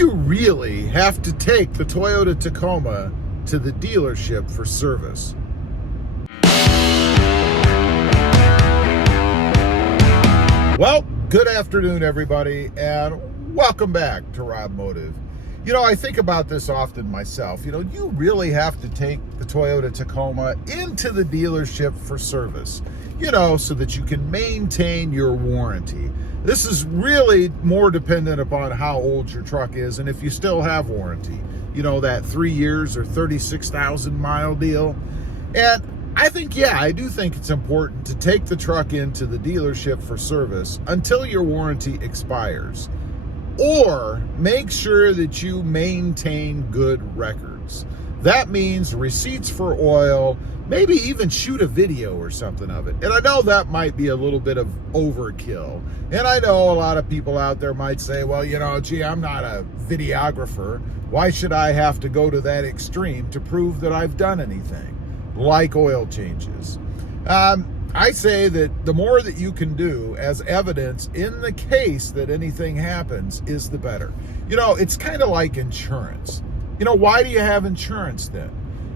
you really have to take the Toyota Tacoma to the dealership for service? Well, good afternoon, everybody, and welcome back to Robmotive. You know, I think about this often myself. You know, you really have to take the Toyota Tacoma into the dealership for service, you know, so that you can maintain your warranty. This is really more dependent upon how old your truck is and if you still have warranty. You know, that 3 years or 36,000 mile deal. And I think, yeah, I do think it's important to take the truck into the dealership for service until your warranty expires. Or make sure that you maintain good records. That means receipts for oil, maybe even shoot a video or something of it. And I know that might be a little bit of overkill. And I know a lot of people out there might say, well, you know, gee, I'm not a videographer. Why should I have to go to that extreme to prove that I've done anything, like oil changes? I say that the more that you can do as evidence in the case that anything happens is the better. You know, it's kind of like insurance. You know, why do you have insurance then?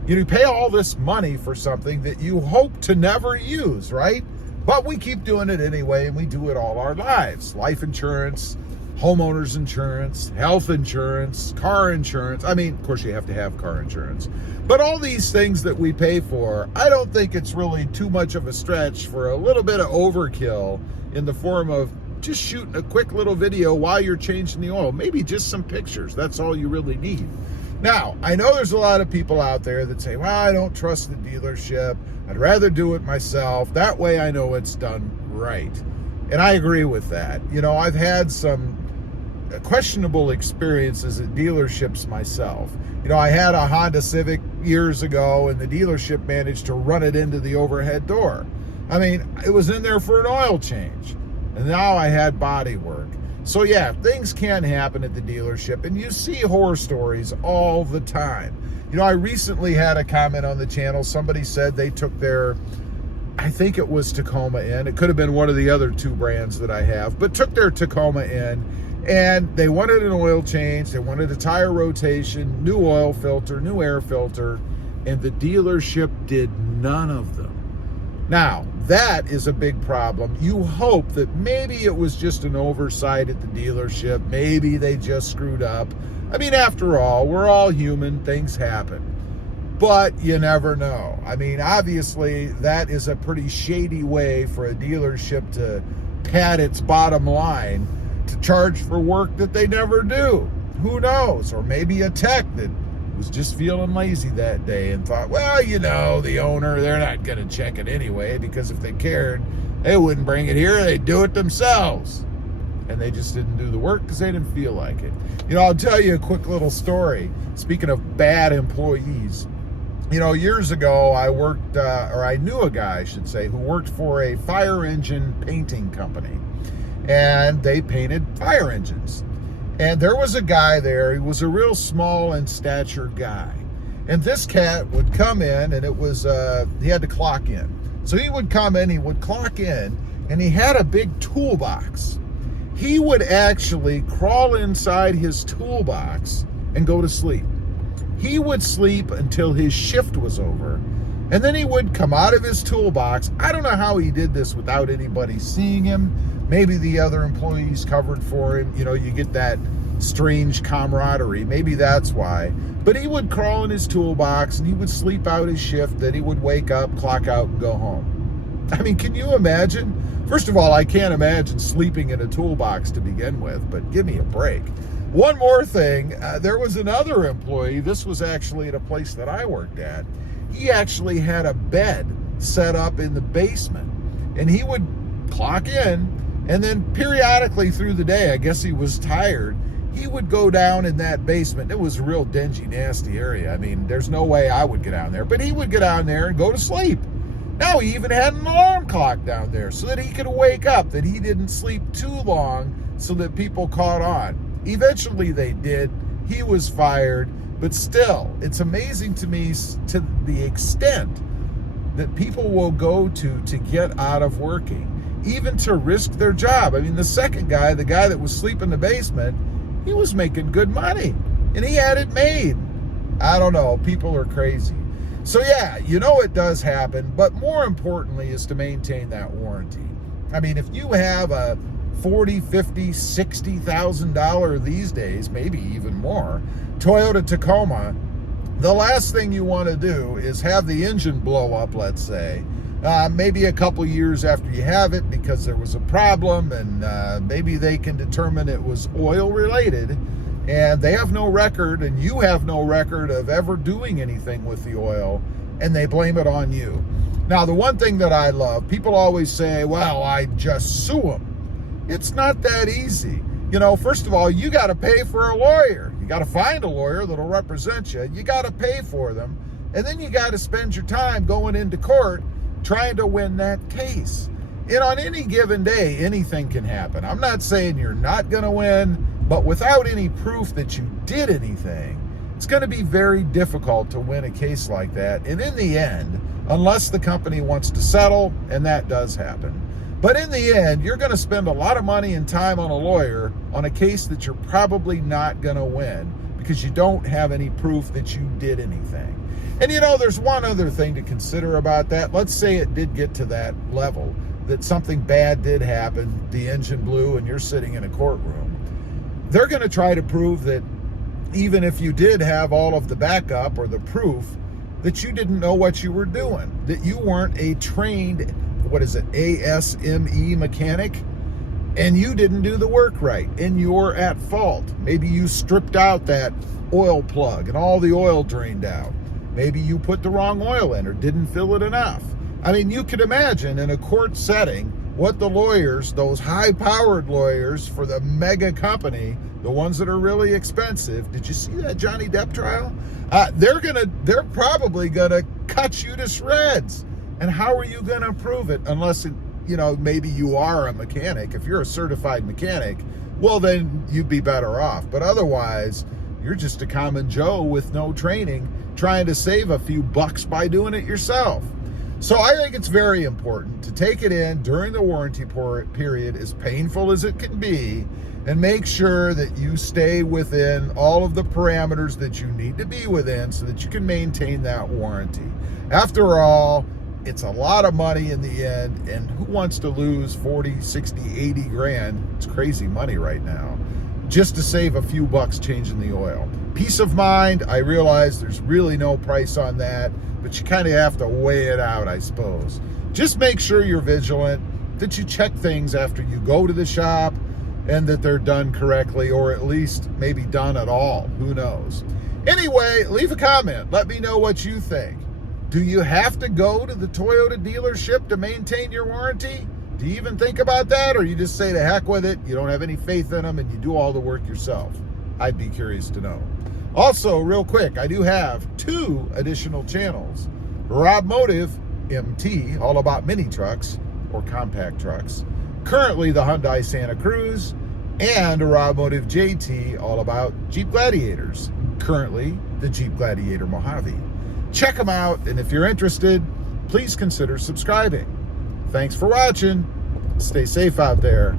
You pay all this money for something that you hope to never use, right? But we keep doing it anyway, and we do it all our lives. Life insurance, homeowners insurance, health insurance, car insurance. I mean, of course, you have to have car insurance. But all these things that we pay for, I don't think it's really too much of a stretch for a little bit of overkill in the form of just shooting a quick little video while you're changing the oil. Maybe just some pictures. That's all you really need. Now, I know there's a lot of people out there that say, well, I don't trust the dealership. I'd rather do it myself. That way I know it's done right. And I agree with that. You know, I've had some questionable experiences at dealerships myself. You know, I had a Honda Civic years ago, and the dealership managed to run it into the overhead door. I mean, it was in there for an oil change, and now I had body work. So yeah, things can happen at the dealership, and you see horror stories all the time. You know, I recently had a comment on the channel. Somebody said they took their, I think it was Tacoma in. It could have been one of the other two brands that I have, but took their Tacoma in, and they wanted an oil change. They wanted a tire rotation, new oil filter, new air filter, and the dealership did none of them. Now, that is a big problem. You hope that maybe it was just an oversight at the dealership. Maybe they just screwed up. I mean, after all, we're all human. Things happen. But you never know. I mean, obviously, that is a pretty shady way for a dealership to pad its bottom line, to charge for work that they never do. Who knows? Or maybe a tech that was just feeling lazy that day and thought, well, you know, the owner, they're not going to check it anyway, because if they cared, they wouldn't bring it here. They'd do it themselves. And they just didn't do the work because they didn't feel like it. You know, I'll tell you a quick little story. Speaking of bad employees, you know, years ago, I worked, or I knew a guy, I should say, who worked for a fire engine painting company. And they painted fire engines. And there was a guy there. He was a real small in stature guy. And this cat would come in, and it was, he had to clock in. So he would come in, he would clock in, and he had a big toolbox. He would actually crawl inside his toolbox and go to sleep. He would sleep until his shift was over, and then he would come out of his toolbox. I don't know how he did this without anybody seeing him. Maybe the other employees covered for him. You know, you get that strange camaraderie. Maybe that's why. But he would crawl in his toolbox, and he would sleep out his shift. Then he would wake up, clock out, and go home. I mean, can you imagine? First of all, I can't imagine sleeping in a toolbox to begin with, but give me a break. One more thing, there was another employee. This was actually at a place that I worked at. He actually had a bed set up in the basement, and he would clock in, and then periodically through the day, I guess he was tired, he would go down in that basement. It was a real dingy, nasty area. I mean, there's no way I would get down there, but he would get down there and go to sleep. Now, he even had an alarm clock down there so that he could wake up, that he didn't sleep too long so that people caught on. Eventually they did. He was fired, but still, it's amazing to me to the extent that people will go to get out of working, even to risk their job. I mean, the second guy, the guy that was sleeping in the basement, he was making good money and he had it made. I don't know, people are crazy. So yeah, you know it does happen, but more importantly is to maintain that warranty. I mean, if you have a $40,000, $50,000, $60,000 these days, maybe even more, Toyota Tacoma, the last thing you want to do is have the engine blow up, let's say, maybe a couple years after you have it because there was a problem, and maybe they can determine it was oil related, and they have no record and you have no record of ever doing anything with the oil, and they blame it on you. Now, the one thing that I love, people always say, well, I just sue them. It's not that easy. You know, first of all, you got to pay for a lawyer. You got to find a lawyer that'll represent you. You got to pay for them. And then you got to spend your time going into court trying to win that case. And on any given day, anything can happen. I'm not saying you're not going to win, but without any proof that you did anything, it's going to be very difficult to win a case like that. And in the end, unless the company wants to settle, and that does happen, but in the end, you're going to spend a lot of money and time on a lawyer on a case that you're probably not going to win because you don't have any proof that you did anything. And you know, there's one other thing to consider about that. Let's say it did get to that level, that something bad did happen, the engine blew, and you're sitting in a courtroom. They're going to try to prove that even if you did have all of the backup or the proof, that you didn't know what you were doing, that you weren't a trained, ASME mechanic, and you didn't do the work right, and you're at fault. Maybe you stripped out that oil plug and all the oil drained out. Maybe you put the wrong oil in or didn't fill it enough. I mean, you could imagine in a court setting what the lawyers, those high-powered lawyers for the mega company, the ones that are really expensive. Did you see that Johnny Depp trial? They're probably gonna cut you to shreds. And how are you gonna prove it unless maybe you are a mechanic? If you're a certified mechanic, well, then you'd be better off. But otherwise, you're just a common Joe with no training, trying to save a few bucks by doing it yourself. So I think it's very important to take it in during the warranty period, as painful as it can be, and make sure that you stay within all of the parameters that you need to be within so that you can maintain that warranty. After all, it's a lot of money in the end, and who wants to lose 40, 60, 80 grand? It's crazy money right now, just to save a few bucks changing the oil. Peace of mind, I realize there's really no price on that, but you kind of have to weigh it out, I suppose. Just make sure you're vigilant, that you check things after you go to the shop, and that they're done correctly, or at least maybe done at all. Who knows? Anyway, leave a comment. Let me know what you think. Do you have to go to the Toyota dealership to maintain your warranty? Do you even think about that, or you just say to heck with it, you don't have any faith in them, and you do all the work yourself? I'd be curious to know. Also, real quick, I do have 2 additional channels. Robmotive MT, all about mini trucks or compact trucks. Currently the Hyundai Santa Cruz, and a Robmotive JT, all about Jeep Gladiators. Currently the Jeep Gladiator Mojave. Check them out, and if you're interested, please consider subscribing. Thanks for watching. Stay safe out there.